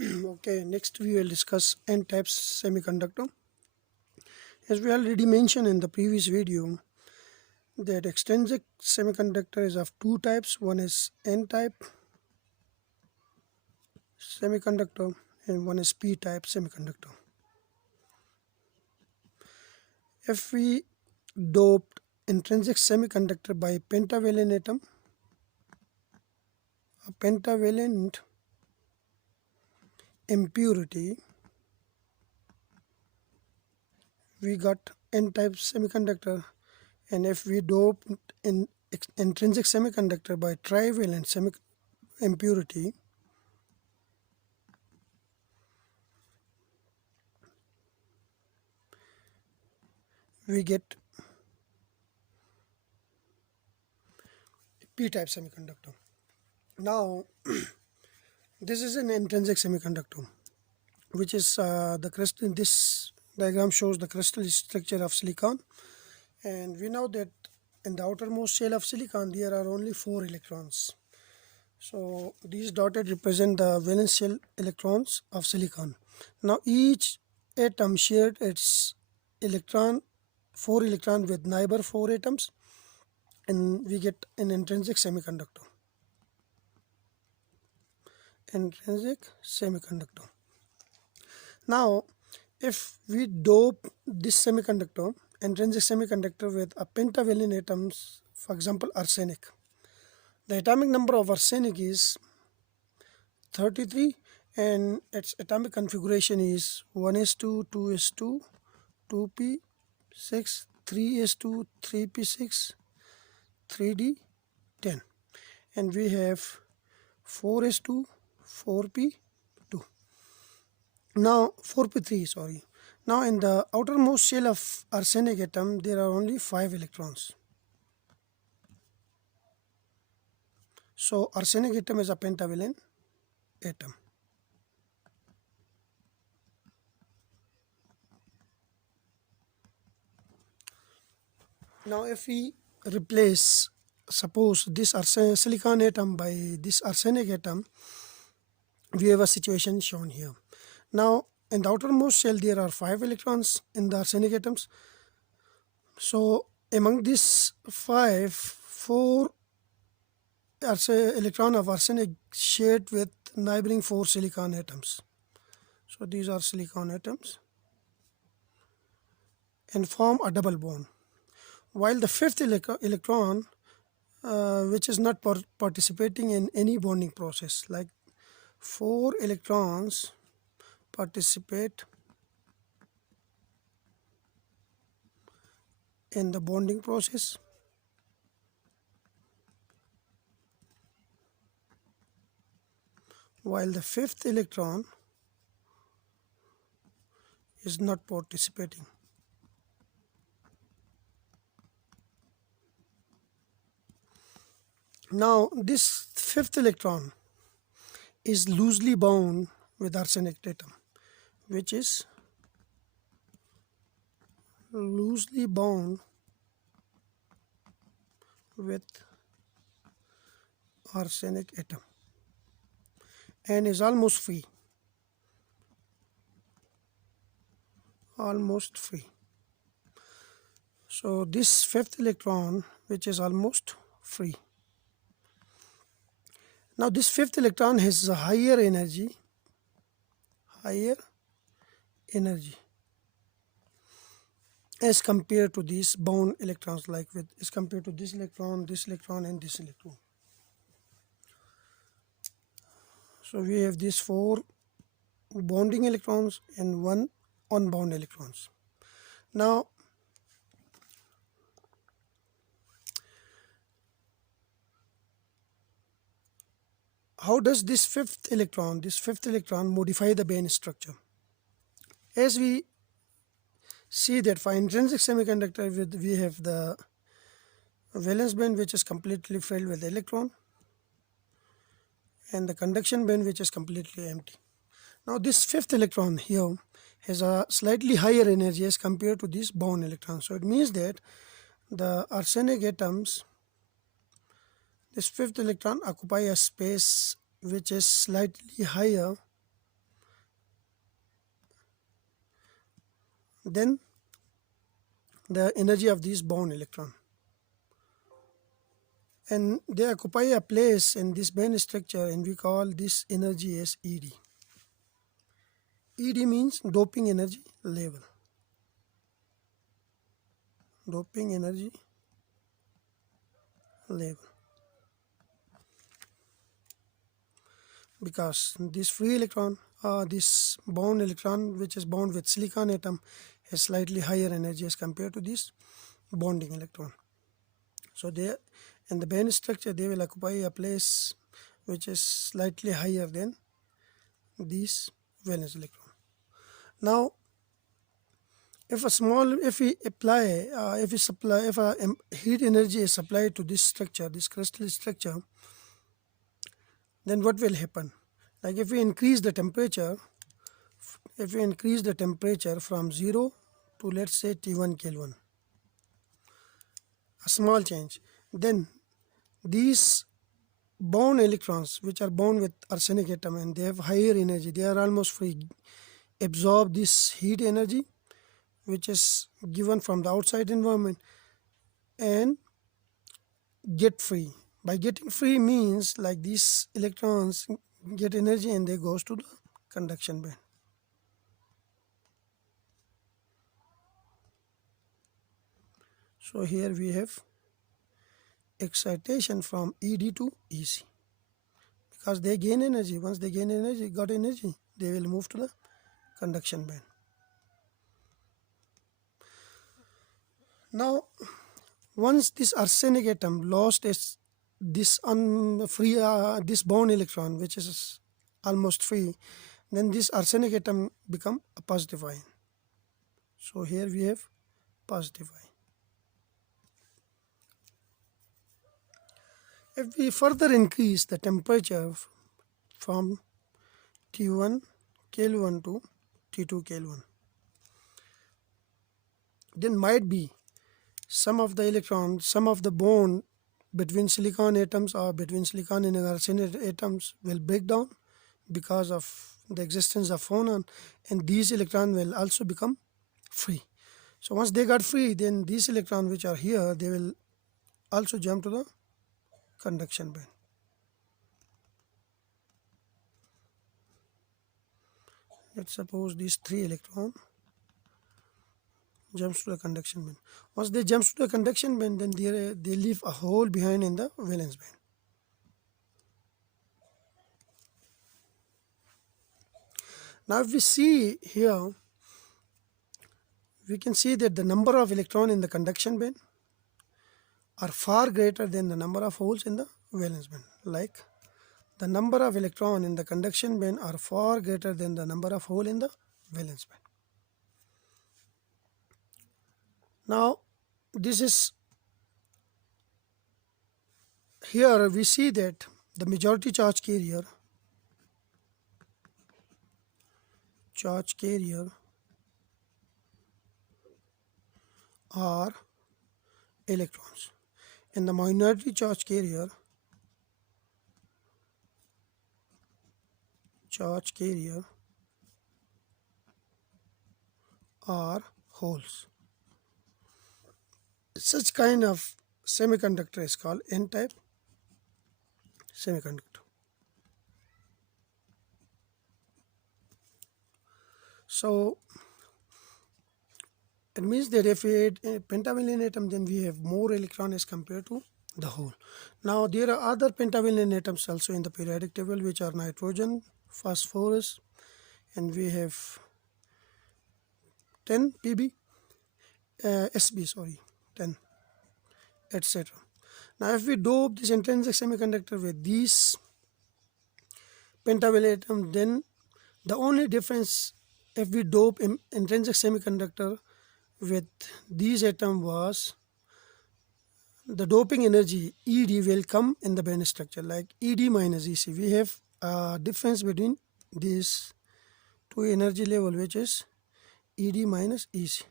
Okay, next we will discuss n-type semiconductor. As we already mentioned in the previous video, that extrinsic semiconductor is of two types. One is n-type semiconductor and one is p-type semiconductor. If we doped intrinsic semiconductor by pentavalent atom, a pentavalent impurity, we got n-type semiconductor. And if we dope in intrinsic semiconductor by trivalent impurity, we get p-type semiconductor. Now this is an intrinsic semiconductor, which is the crystal. This diagram shows the crystal structure of silicon, and we know that in the outermost shell of silicon there are only 4 electrons. So these dotted represent the valence shell electrons of silicon. Now each atom shared its 4 electron with neighbor 4 atoms, and we get an intrinsic semiconductor. Now if we dope this intrinsic semiconductor with a pentavalent atoms, for example arsenic, the atomic number of arsenic is 33 and its atomic configuration is 1s2, 2s2, 2p6, 3s2, 3p6, 3d10, and we have 4s2, 4p2. Now 4p3, sorry. Now in the outermost shell of arsenic atom there are only 5 electrons. So arsenic atom is a pentavalent atom. Now if we replace, suppose this silicon atom by this arsenic atom, we have a situation shown here. Now in the outermost shell there are 5 electrons in the arsenic atoms. So among these 5, 4 electron of arsenic shared with neighboring 4 silicon atoms. So these are silicon atoms and form a double bond, while the 5th electron which is not participating in any bonding process, like 4 electrons participate in the bonding process, while the 5th electron is not participating. Now this 5th electron is loosely bound with arsenic atom, which is loosely bound with arsenic atom and is almost free. So this 5th electron, which is almost free. Now this 5th electron has a higher energy as compared to these bound electrons, as compared to this electron, and this electron. So we have these 4 bonding electrons and 1 unbound electrons. Now how does this 5th electron modify the band structure? As we see that for intrinsic semiconductor we have the valence band, which is completely filled with electron, and the conduction band, which is completely empty. Now this 5th electron here has a slightly higher energy as compared to these bound electrons. So it means that the arsenic atoms, this 5th electron occupy a space which is slightly higher then the energy of this bound electron, and they occupy a place in this band structure, and we call this energy as ED. ED means doping energy level. Doping energy level. Because this free electron, this bound electron which is bound with silicon atom, has slightly higher energy as compared to this bonding electron. So they, in the band structure, they will occupy a place which is slightly higher than this valence electron. Now, if a heat energy is supplied to this structure, this crystal structure, then what will happen? Like if we increase the temperature, from 0 to, let's say, T1 Kelvin, a small change, then these bound electrons which are bound with arsenic atom and they have higher energy, they are almost free, absorb this heat energy which is given from the outside environment and get free. By getting free means like these electrons get energy and they goes to the conduction band. So here we have excitation from ED to EC, because they gain energy. Once they gain energy, got energy, they will move to the conduction band. Now, once this arsenic atom lost its this this bound electron which is almost free, then this arsenic atom become a positive ion. So here we have positive ion. If we further increase the temperature from T1 Kelvin to T2 Kelvin, then might be some of the electrons, some of the bond between silicon atoms or between silicon and arsenic atoms will break down because of the existence of phonon, and these electrons will also become free. So once they got free, then these electrons which are here, they will also jump to the conduction band. Let's suppose these 3 electrons jumps to the conduction band. Once they jumps to the conduction band, then they leave a hole behind in the valence band. Now if we see here, we can see that the number of electrons in the conduction band are far greater than the number of holes in the valence band. Like the number of electrons in the conduction band are far greater than the number of holes in the valence band. Now this is, here we see that the majority charge carrier are electrons, and the minority charge carrier are holes. Such kind of semiconductor is called n-type semiconductor. So it means that if we add a pentavalent atom, then we have more electrons as compared to the hole. Now there are other pentavalent atoms also in the periodic table, which are nitrogen, phosphorus, and we have 10 Pb, Sb, 10, etc. Now if we dope this intrinsic semiconductor with these pentavalent atom, then the only difference if we dope intrinsic semiconductor with these atoms was the doping energy ED will come in the band structure, like ED minus EC. We have a difference between these two energy level, which is ED minus EC.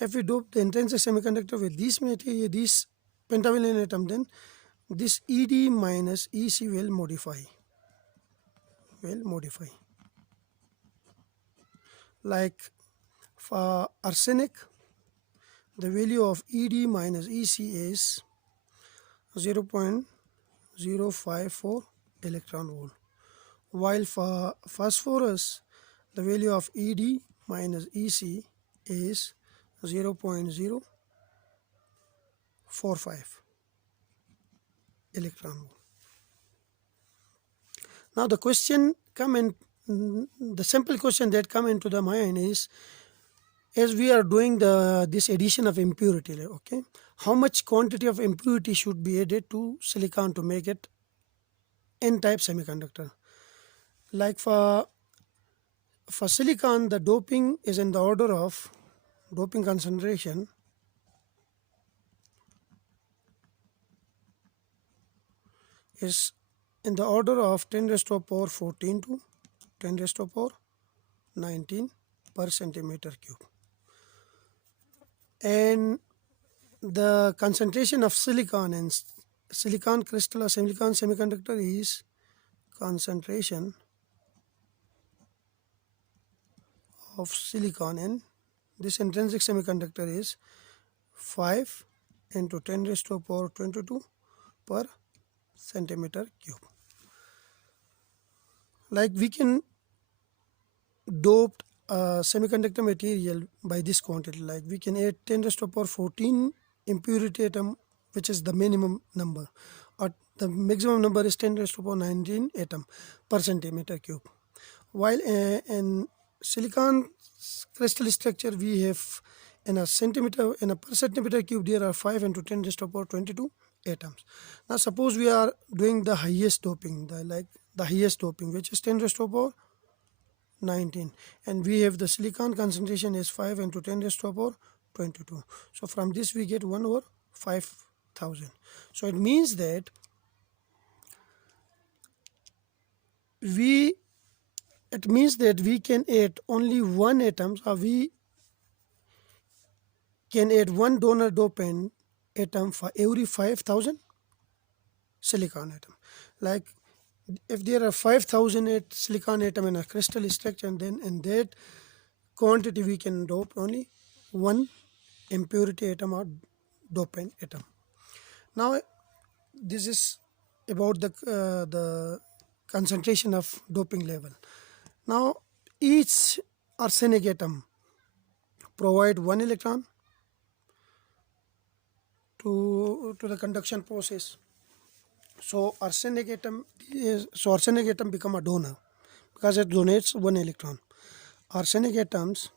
If we dope the intrinsic semiconductor with this material, this pentavalent atom, then this ED minus EC will modify. Like For arsenic, the value of Ed minus Ec is 0.054 electron volt, while for phosphorus the value of Ed minus Ec is 0.045 electron volt. Now the question the simple question that come into the mind is, as we are doing this addition of impurity, okay, how much quantity of impurity should be added to silicon to make it n-type semiconductor? Like for silicon, the doping is in the order of doping concentration is in the order of 10 raised to the power 14 to 10 raised to the power 19 per centimeter cube. And the concentration of silicon and silicon crystal or silicon semiconductor is concentration of silicon in this intrinsic semiconductor is 5 into 10 raised to the power 22 per centimeter cube. Like we can dope semiconductor material by this quantity, like we can add 10 raised to the power 14 impurity atom, which is the minimum number, or the maximum number is 10 raised to the power 19 atom per centimeter cube. While in silicon crystal structure we have in a per centimeter cube there are 5 into 10 raised to the power 22 atoms. Now suppose we are doing the highest doping, the highest doping, which is 10 raised to the power 19, and we have the silicon concentration is 5 into 10 raised to the power 22. So from this we get 1 over 5000. So it means that we can add only one atoms, or we can add one donor dopant atom for every 5000 silicon atom. Like if there are 5000 silicon atom in a crystal structure, and then in that quantity we can dope only one impurity atom or dopant atom. Now this is about the concentration of doping level. Now each arsenic atom provide one electron to the conduction process. So arsenic atom become a donor because it donates one electron. Arsenic atoms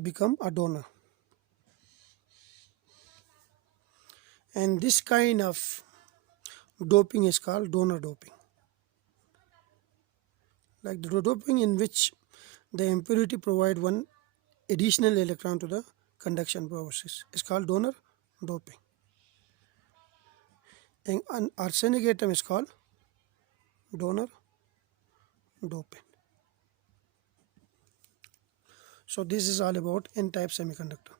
become a donor, and this kind of doping is called donor doping. Like the doping in which the impurity provide one additional electron to the conduction process is called donor doping. And an arsenic atom is called donor dopant. So this is all about n-type semiconductor.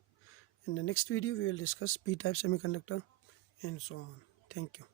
In the next video we will discuss p-type semiconductor and so on. Thank you.